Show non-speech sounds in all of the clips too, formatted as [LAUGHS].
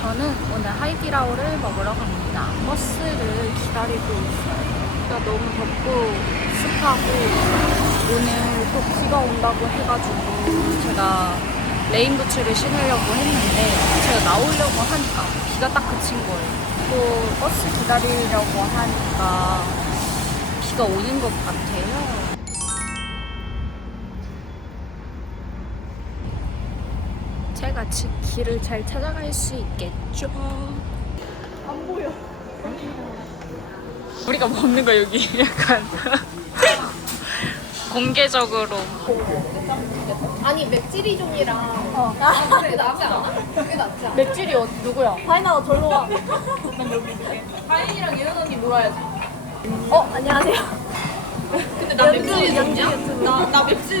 저는 오늘 하이디라오를 먹으러 갑니다. 버스를 기다리고 있어요. 너무 덥고 습하고 오늘 또 비가 온다고 해가지고 제가 레인부츠를 신으려고 했는데 제가 나오려고 하니까 비가 딱 그친 거예요. 또 버스 기다리려고 하니까 비가 오는 것 같아요. 지- 길을 잘 찾아갈 수 있겠죠? 안 보여. 우리가 먹는 거 여기 [LAUGHS] 약간 공개적으로 아니 맥지리 종이랑 어. 아, 그게 낫지 않아? 그게 낫지 않아? 맥질이 어, 누구야? 다이나가 절로 와. 다인이랑 예은 언니 놀아야지. 어 안녕하세요. 근데 나 맥주리 종이야? 나, 나 맥주리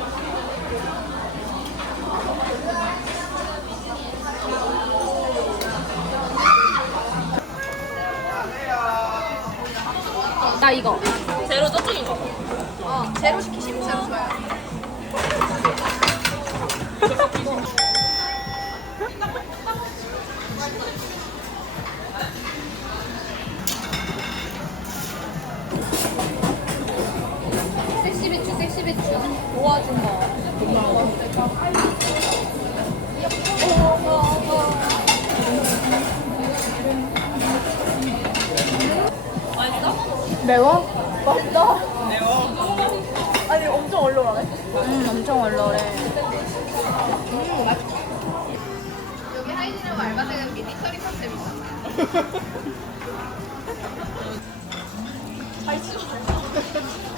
나 이거 제로 저쪽인 거. 어, 제로 시키시면 제로 좋아요. [LAUGHS] 섹시 배추, 섹시 배추. 도와준 거. 매워? 맛있다. 아니 엄청 얼얼하네. 음 엄청 얼얼해 여기 하이디라고 알바생은 미니터리 컨셉이다.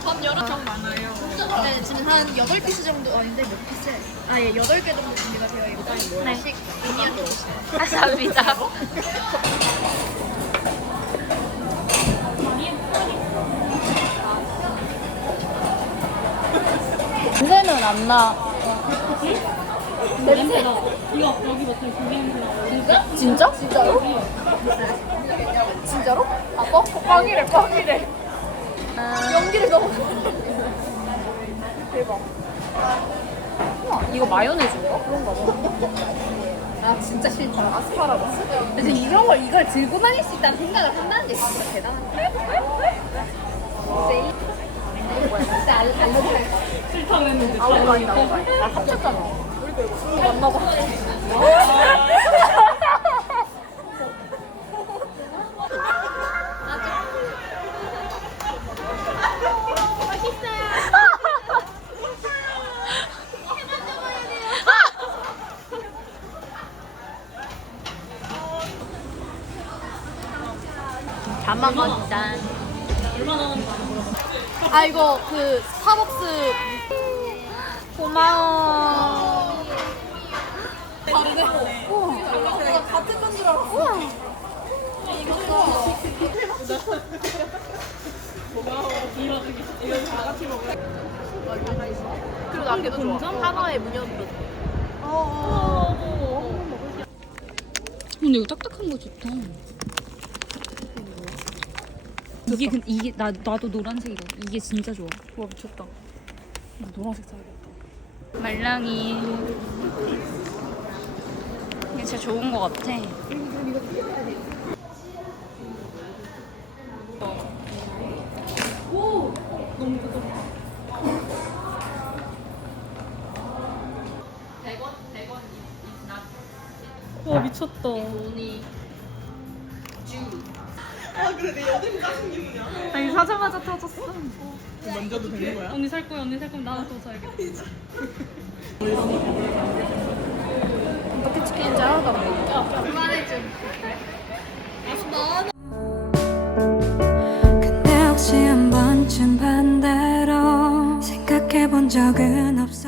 밥 여러 장 많아요. 네, 지금 한 8피스 정도, 아닌데 몇 피스? 아, 예, 8개 정도 준비가 되어 있고. 네. 식 미니언 감사합니다 [LAUGHS] 안 나. 냄새? 진짜? 진짜? 진짜로? 진짜로? 아, 뻥? 뻥이래, 뻥이래. 연기를 너무. 대박. 우와, 이거 마요네즈인가? 그런가 봐. 아, 진짜 싫다. 아스파라거스? 근데 이런 걸, 이걸 들고 다닐 수 있다는 생각을 한다는 게 진짜 대단하다. 세 싫다는. 안 먹어. 다 먹었다. 아, 이거 그 스타벅스 고마워. 다르네. 우와. 같은 건 줄 알았어. 우와. 그리고 나 걔도 좋아. 하나에 문연도. 근데 이거 딱딱한 거 좋다. 이게 근 이게 나 나도 노란색이다. 이게 진짜 좋아. 와 미쳤다. 나 노란색 사야겠다. 말랑이. 이게 진짜 좋은 거 같아. 와 미쳤다. 아니 사자마자 터졌어. 만져도 되는 거야? 언니 살 거야, 언니 살 거면 나도 사야겠다. 어떻게 치킨인지 하나도 안 먹어. 그만해줘. 근데 혹시 한 번쯤 반대로 생각해 본 적은 없어